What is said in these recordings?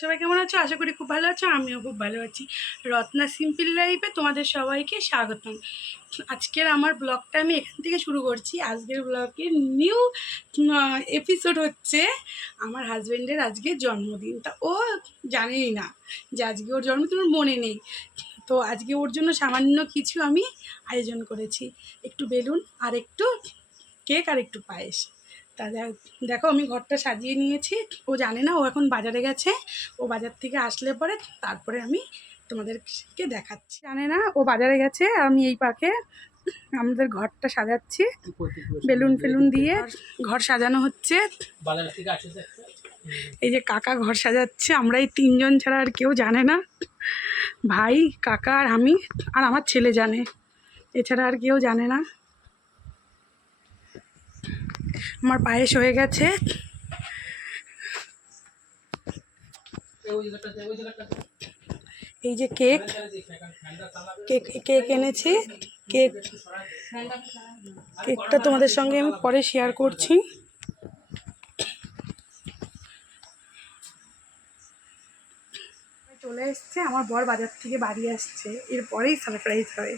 সবাই কেমন আছো? আশা করি খুব ভালো আছো। আমিও খুব ভালো আছি। রত্না সিম্পল লাইফে তোমাদের সবাইকে স্বাগতম। আজকের আমার ব্লগটা আমি এখান থেকে শুরু করছি। আজকের ব্লগের নিউ এপিসোড হচ্ছে আমার হাজব্যান্ডের আজকে জন্মদিন। তা ও জানেই না যে আজকে ওর জন্মদিন, ওর মনে নেই। তো আজকে ওর জন্য সামান্য কিছু আমি আয়োজন করেছি, একটু বেলুন আর একটু কেক আর একটু পায়েস। তা দেখো আমি ঘরটা সাজিয়ে নিয়েছি। ও জানে না, ও এখন বাজারে গেছে। ও বাজার থেকে আসলে পরে তারপরে আমি তোমাদেরকে দেখাচ্ছি। জানে না ও বাজারে গেছে, আর আমি এই পাকে আমাদের ঘরটা সাজাচ্ছি, বেলুন ফেলুন দিয়ে ঘর সাজানো হচ্ছে। এই যে কাকা ঘর সাজাচ্ছে, আমরা এই তিনজন ছাড়া আর কেউ জানে না। ভাই, কাকা আর আমি আর আমার ছেলে জানে, এছাড়া আর কেউ জানে না। আমার পায়েস হয়ে গেছে। এই যে কেক কেক এনেছি। কেকটা তোমাদের সঙ্গে আমি পরে শেয়ার করছি। চলে এসছে, আমার বর বাজার থেকে বাড়ি আসছে, এরপরেই সারপ্রাইজ হয়।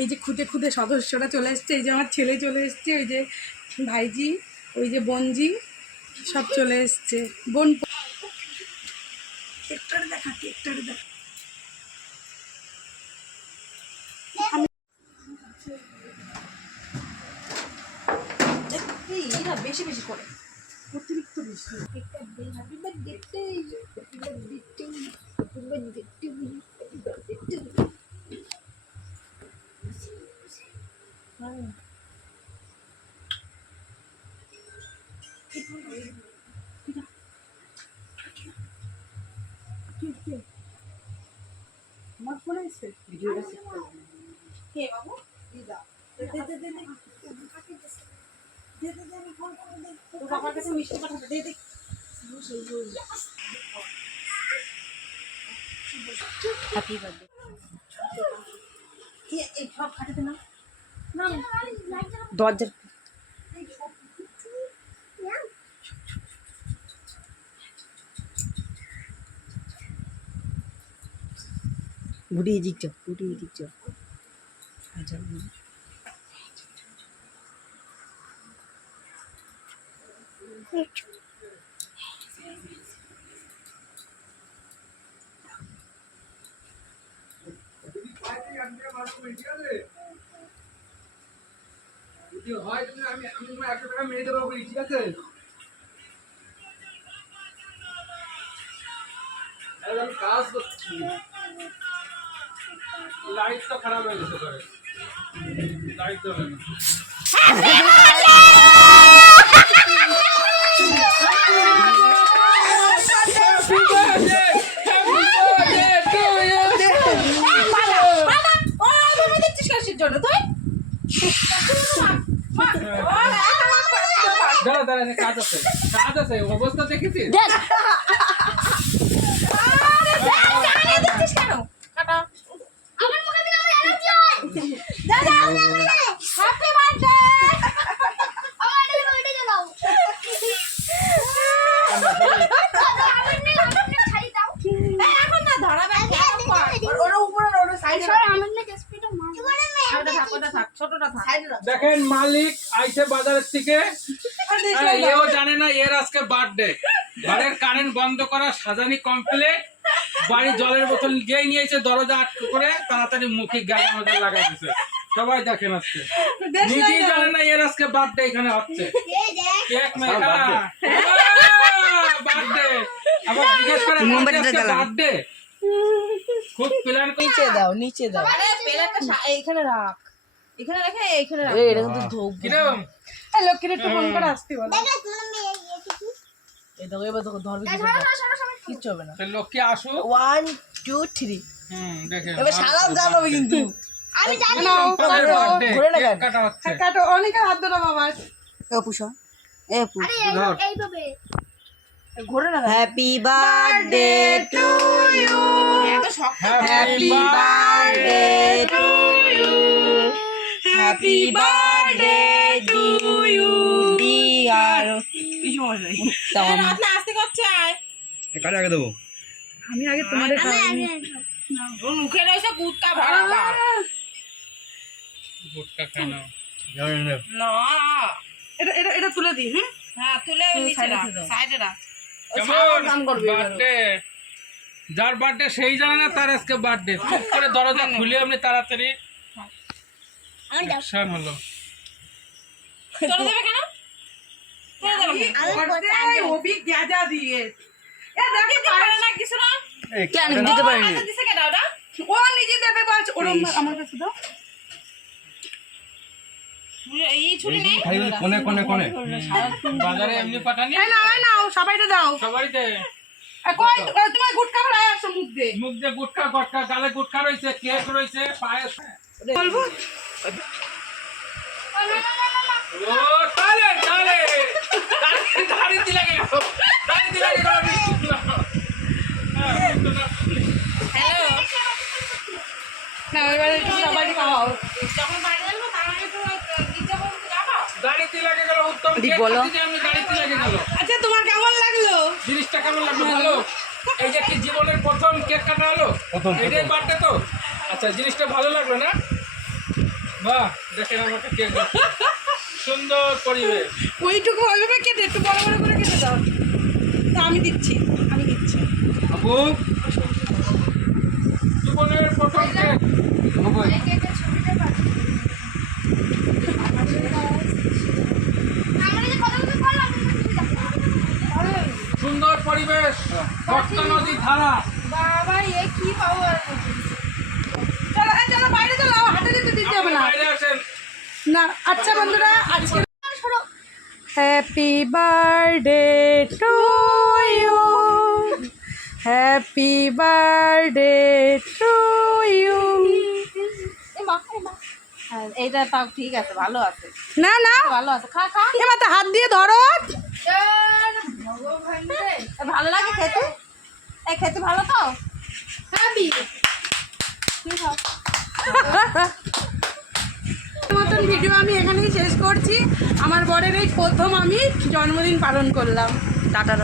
এই যে খুদে খুদে সদস্যরা চলে এসছে। এই যে আমার ছেলে চলে এসছে, ওই যে ভাইজি, ওই যে বোনজি, সব চলে এসছে। বোন কেকটারে দেখা, কেকটারে দেখা। বেশি বেশি করে, অতিরিক্ত বেশি। আমার ফোন আছে কে বাবু? বাবার কাছে মিষ্টি পাঠাতে দে। Happy birthday. এই সব খাটাতে না দরজা। বুড়ি দিক যাও, বুড়ি দিক যাও। আচ্ছা কাজ করছি, লাইটটা খারাপ হয়ে গেছে, লাইট দেবে না। কাজ আছে, কাজ আছে, অবস্থা দেখেছিস? দেখেন মালিক আইছে বাজারের থেকে, এও জানে না এর আজকে বার্থডে। ঘরের কারেন্ট বন্ধ করা, সাজানি কমপ্লিট, বাড়ি জলের বোতল গিয়ে নিয়েছে, দরজা আটকে করে তাড়াতাড়ি মুখে গায়ে আমাদের লাগাই দিছে। সবাই দেখেন আজকে নিজেই জানে না এর আজকে বার্থডে এখানে হচ্ছে। কেক মেকা বার্থডে, আবার জিজ্ঞেস করে বার্থডে। খুব প্ল্যান করে নিচে দাও, নিচে দাও। আরে প্লেটটা এইখানে রাখ, এখানে রেখে এইখানে রাখ। এটা কিন্তু ধোপ। কিরম এই লক্ষ্মীর একটু ফোন করে আসতে বলো। এই দেখো এবার দেখো ধরবি কিচ্ছু হবে না। লক্ষ্মী আসো, 1 2 3। দেখেন এবার সালাম জানাবে কিন্তু আমি জানি না ঘুরে না কেন কাটা হচ্ছে। কাটো অনেকের হাত ধরো বাবা। এ পুষা, এ পুষ এইভাবে ঘুরে না। Happy birthday to you, happy birthday to you, happy birthday to you dear. কিছু মনে নাই। আপনি আস্তে কারে আগে দেবো? আমি আগে তোমাদের খাওয়াবো। ওর মুখে রয়েছে গুটকা ভরা ভাত। গুটকা খাই না। না এটা এটা এটা তুলে দিই, হ্যাঁ? হ্যাঁ তুলে নিচে রাখ সাইডে রাখ কেমন বার্থডে? যার বার্থডে সেই জানে না তার আজকে বার্থডে। চুপ করে দরজা খুলে এমনি তাড়াতাড়ি অ্যাকশন হলো। তোরা দেবে কেন তোরা দেবে কেন? এই অভিক গাজা দিয়ে এ দেখি পারে না কিছু না কেন দিতে পারিনি দিছে কেন ওটা ও নিজে দেবে বলছে ওরম আমার কাছে দাও। এই ছুরি নেই কোনে কোনে কোনে বাজারে এমনি পাঠানি এই না এই না সবাইটা দাও। সবাইতে কই তোমার গুটকা ভরায় আসো মুখ দে মুখ দিয়ে গুটকা গটকা গালে গুটকা রয়েছে, কেক রয়েছে, পায়েস। বলবো ও তালে তালে দাড়ি দিলে গেল, দাড়ি দিলে গেল। হ্যালো না এবারে একটু সবাই খাওয়াও। যখন বাইরে যাবো তার আগে তো দিতে বলতে যাবো দাড়ি দিলে গেল উত্তম কেক দিতে আমি দাড়ি দিলে গেল। আচ্ছা তোমার কেমন লাগলো? জিনিসটা কেমন লাগলো? ভালো। এই যে কি জীবনের প্রথম কেক কাটা হলো, এটাই বার্থডে তো। আচ্ছা জিনিসটা ভালো লাগলো না? বাহ দেখেন আমাকে কেক সুন্দর পরিবেশ। ওইটুকু ওইভাবে কেটে একটু বড় বড় করে কেটে দাও। তা আমি দিচ্ছি আপু জীবনের প্রথম কেক। সুন্দর পরিবেশ, ভক্ত নদী ধারা। বাবা এ কি পাওয়ার চলো এই চলো বাইরে চলো, হাতে দিতে হবে না। বাইরে আসেন। না আচ্ছা বন্ধুরা আজকে happy birthday to you, happy birthday to you. এইটা তাও ঠিক আছে ভালো আছে না না ভালো আছে খা খা এবার তো হাত দিয়ে ধরো। ভালো লাগে খেতে এই খেতে ভালো তো হ্যাপি মতন ভিডিও আমি এখানেই শেষ করছি। আমার বরের এই প্রথম আমি জন্মদিন পালন করলাম। টাটা।